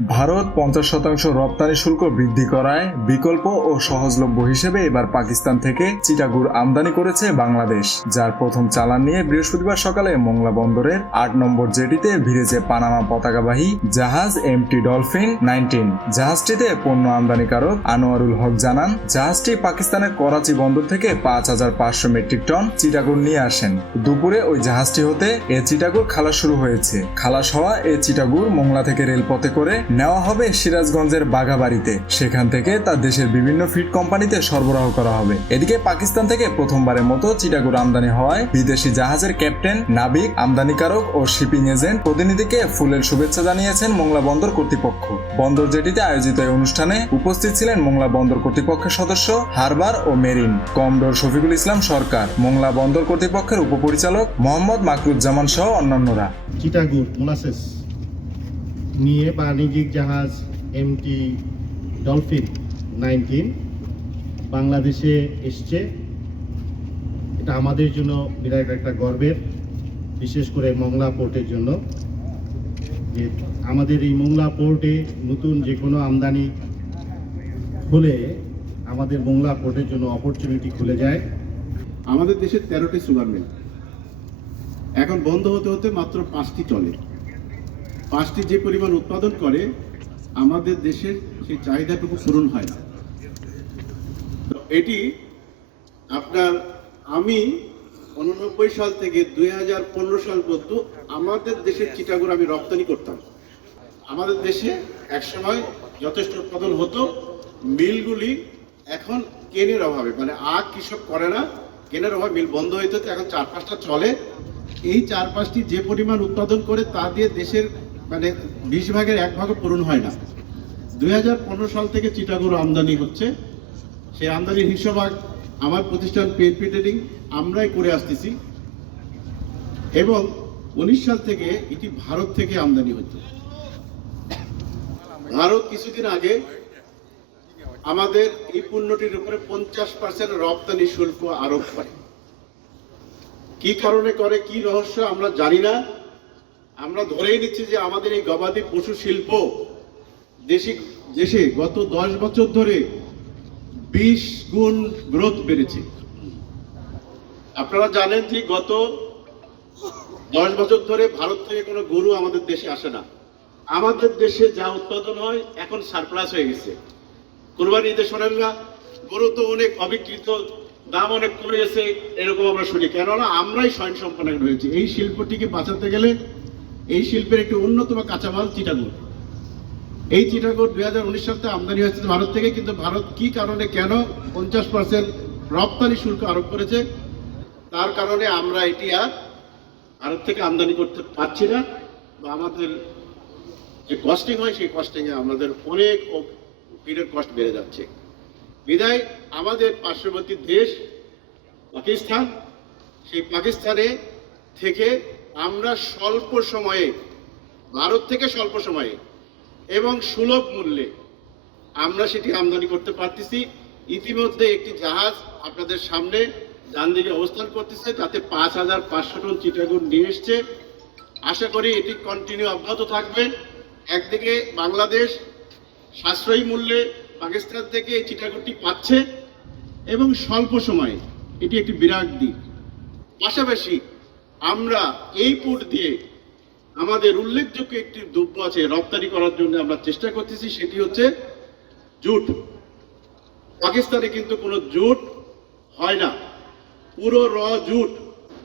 ভারত পঞ্চাশ শতাংশ রপ্তানি শুল্ক বৃদ্ধি করায় বিকল্প ও সহজলভ্য হিসেবে এবার পাকিস্তান থেকে চিটাগুড় আমদানি করেছে বাংলাদেশ, যার প্রথম চালান নিয়ে বৃহস্পতিবার সকালে মোংলা বন্দরের আট নম্বর জেটিতে ভিড়েছে পানামা পতাকাবাহী জাহাজ এমটি ডলফিন নাইনটিন। জাহাজটিতে পণ্য আমদানিকারক আনোয়ারুল হক জানান, জাহাজটি পাকিস্তানের করাচি বন্দর থেকে পাঁচ হাজার পাঁচশো মেট্রিক টন চিটাগুড় নিয়ে আসেন। দুপুরে ওই জাহাজটি হতে এ চিটাগুড় খালাস শুরু হয়েছে। খালাস হওয়া এ চিটাগুড় মোংলা থেকে রেলপথে করে নেওয়া হবে সিরাজগঞ্জের বাঘাবাড়িতে। সেখান থেকে তা দেশের বিভিন্ন ফিড কোম্পানিতে সরবরাহ করা হবে। এদিকে পাকিস্তান থেকে প্রথমবারের মতো চিটাগুড় আমদানি হওয়ায় বিদেশি জাহাজের ক্যাপ্টেন, নাবিক, আমদানিকারক ও শিপিং এজেন্ট প্রতিনিধিকে ফুলের শুভেচ্ছা জানিয়েছেন মোংলা বন্দর কর্তৃপক্ষ। বন্দর জেটিতে আয়োজিত এই অনুষ্ঠানে উপস্থিত ছিলেন মোংলা বন্দর কর্তৃপক্ষের সদস্য হারবার ও মেরিন। কমডোর শফিকুল ইসলাম সরকার, মোংলা বন্দর কর্তৃপক্ষের উপপরিচালক মোহাম্মদ মাকরুজ্জামান সহ অন্যান্যরা। চিটাগুড় মোলাসেস। নিয়ে বাণিজ্যিক জাহাজ এমটি ডলফিন নাইনটিন বাংলাদেশে এসছে। এটা আমাদের জন্য বিরাট একটা গর্বের, বিশেষ করে মংলা পোর্টের জন্য। যে আমাদের এই মোংলা পোর্টে নতুন যে কোনো আমদানি হলে আমাদের মোংলা পোর্টের জন্য অপরচুনিটি খুলে যায়। আমাদের দেশে তেরোটি সুগার মিল এখন বন্ধ হতে হতে মাত্র পাঁচটি চলে পাঁচটি যে পরিমাণ উৎপাদন করে, আমাদের দেশের সেই চাহিদাটুকু পূরণ হয় না। এটি আপনার, আমি উননব্বই সাল থেকে দুই হাজার পনেরো সাল পর্যন্ত আমাদের দেশের চিটাগুড় আমি রপ্তানি করতাম। আমাদের দেশে একসময় যথেষ্ট উৎপাদন হতো, মিলগুলি এখন কেনের অভাবে মানে আখ কৃষক করে না, কেনের অভাবে মিল বন্ধ যেত এখন চার পাঁচটা চলে। এই চার পাঁচটি যে পরিমাণ উৎপাদন করে, তা দিয়ে দেশের মানে বিশ ভাগের এক ভাগও পূরণ হয় না। দুই সাল থেকে চিটাগুড় আমদানি হচ্ছে। সেই আমদানির হিসাবাগ আমার প্রতিষ্ঠান পিএনপি ট্রেডিং আমরাই করে আসতেছি। এবং উনিশ সাল থেকে এটি ভারত থেকে আমদানি হচ্ছে। ভারত কিছুদিন আগে আমাদের এই পণ্যটির উপরে পঞ্চাশ পার্সেন্ট রপ্তানি শুল্ক আরোপ করে। কি কারণে করে, কি রহস্য আমরা জানি না। আমরা ধরেই নিচ্ছি যে আমাদের এই গবাদি পশু শিল্প দেশি দেশে গত দশ বছর ধরে বিশ গুণ গ্রোথ বেড়েছে। আপনারা জানেন যে গত দশ বছর ধরে ভারত থেকে কোনো গরু আমাদের দেশে আসে না। আমাদের দেশে যা উৎপাদন হয় এখন সারপ্লাস হয়ে গেছে। কোরবানি ঈদে শোনেন না, গরু তো অনেক অবিকৃত, দাম অনেক কমে গেছে, এরকম আমরা শুনি। কেননা আমরাই স্বয়ং সম্পন্ন রয়েছি এই শিল্পটিকে বাঁচাতে গেলে এই শিল্পের একটি অন্যতম কাঁচামাল চিটাগুড় এই চিটাগুড় দুই হাজার উনিশ সালে আমদানি হয়েছে ভারত থেকে, কিন্তু ভারত কি কারণে, কেন পঞ্চাশ পার্সেন্ট রপ্তানি শুল্ক আরোপ করেছে, তার কারণে আমরা এটি আর ভারত থেকে আমদানি করতে পারছি না, বা আমাদের যে কস্টিং হয়, সেই কস্টিংয়ে আমাদের অনেক পিরিয়ড কস্ট বেড়ে যাচ্ছে। বিদায়, আমাদের পার্শ্ববর্তী দেশ পাকিস্তান, সেই পাকিস্তানে থেকে আমরা স্বল্প সময়ে, ভারত থেকে স্বল্প সময়ে এবং সুলভ মূল্যে আমরা সেটি আমদানি করতে পারতেছি। ইতিমধ্যে একটি জাহাজ আপনাদের সামনে ডান দিকে অবস্থান করতেছে, তাতে পাঁচ হাজার পাঁচশো টন চিটাগুড় নিয়ে এসছে। আশা করি এটি কন্টিনিউ অব্যাহত থাকবে। একদিকে বাংলাদেশ সাশ্রয়ী মূল্যে পাকিস্তান থেকে এই চিটাগুড়টি পাচ্ছে এবং স্বল্প সময়ে এটি একটি বিরাট দিক। পাশাপাশি আমরা এই পুট দিয়ে আমাদের উল্লেখযোগ্য একটি দ্রব্য আছে রপ্তানি করার জন্য আমরা চেষ্টা করতেছি, সেটি হচ্ছে জুট। পাকিস্তানে কিন্তু কোনো জুট হয় না। পুরো র জুট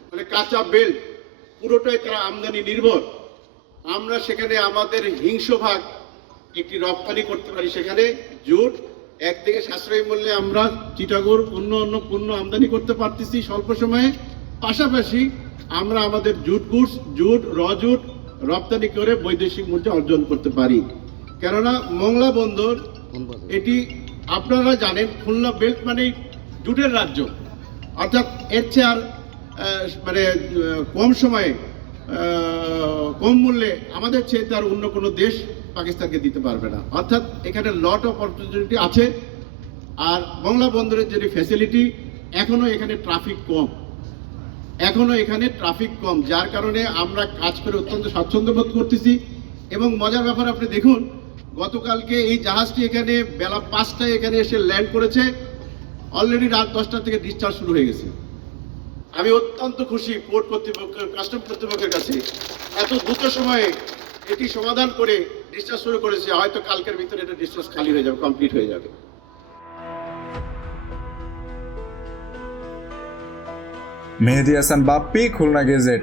মানে কাঁচা বেল্ট পুরোটাই তারা আমদানি নির্ভর। আমরা সেখানে আমাদের হিংসভাগ একটি রপ্তানি করতে পারি, সেখানে জুট একদিকে সাশ্রয়ী মূল্যে আমরা চিটাগোর অন্য অন্য পণ্য আমদানি করতে পারতেছি স্বল্প সময়ে। পাশাপাশি আমরা আমাদের jute goods jute, raw jute রপ্তানি করে বৈদেশিক মূল্য অর্জন করতে পারি। কেননা মংলা বন্দর, এটি আপনারা জানেন, খুলনা বেল্ট মানেই জুটের রাজ্য। অর্থাৎ এর চেয়ে আর মানে কম সময়ে কম মূল্যে আমাদের চেয়ে তার অন্য কোনো দেশ পাকিস্তানকে দিতে পারবে না। অর্থাৎ এখানে লট অফ অপরচুনিটি আছে। আর বাংলা বন্দরের যে ফ্যাসিলিটি এখনও এখানে ট্রাফিক কম। এখনও এখানে ট্রাফিক কম, যার কারণে আমরা কাজ করে অত্যন্ত স্বাচ্ছন্দ্য বোধ করতেছি। এবং মজার ব্যাপার, আপনি দেখুন, গতকালকে এই জাহাজটি এখানে বেলা পাঁচটায় এখানে এসে ল্যান্ড করেছে। অলরেডি রাত দশটা থেকে ডিসচার্জ শুরু হয়ে গেছে। আমি অত্যন্ত খুশি পোর্ট কর্তৃপক্ষ কাস্টম কর্তৃপক্ষের কাছে। এত দ্রুত সময়ে এটি সমাধান করে ডিসচার্জ শুরু করেছে, হয়তো কালকের ভিতরে এটা ডিসচার্জ খালি হয়ে যাবে কমপ্লিট হয়ে যাবে। মেহেদি হাসান বাপ্পি খুলনা গেজেট